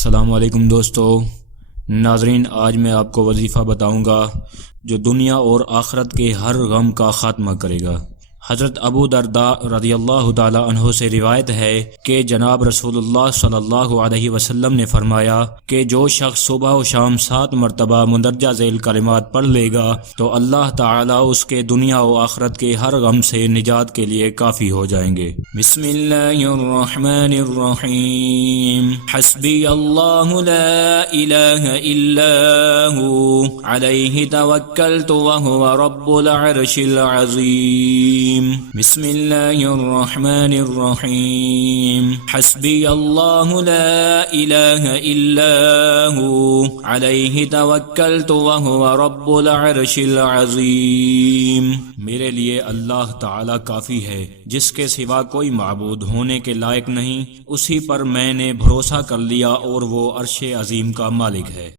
السلام علیکم دوستو ناظرین، آج میں آپ کو وظیفہ بتاؤں گا جو دنیا اور آخرت کے ہر غم کا خاتمہ کرے گا۔ حضرت ابو درداء رضی اللہ تعالی عنہ سے روایت ہے کہ جناب رسول اللہ صلی اللہ علیہ وسلم نے فرمایا کہ جو شخص صبح و شام 7 مرتبہ مندرجہ ذیل کلمات پڑھ لے گا تو اللہ تعالی اس کے دنیا و آخرت کے ہر غم سے نجات کے لیے کافی ہو جائیں گے۔ بسم اللہ الرحمن الرحیم، حسبی اللہ لا الہ الا ہو علیہ توکلت وہو رب العرش العظیم۔ بسم اللہ الرحمن الرحیم، حسبی اللہ لا الہ الا ہو علیہ توکلت وہو رب العرش العظیم۔ میرے لیے اللہ تعالی کافی ہے، جس کے سوا کوئی معبود ہونے کے لائق نہیں، اسی پر میں نے بھروسہ کر لیا اور وہ عرش عظیم کا مالک ہے۔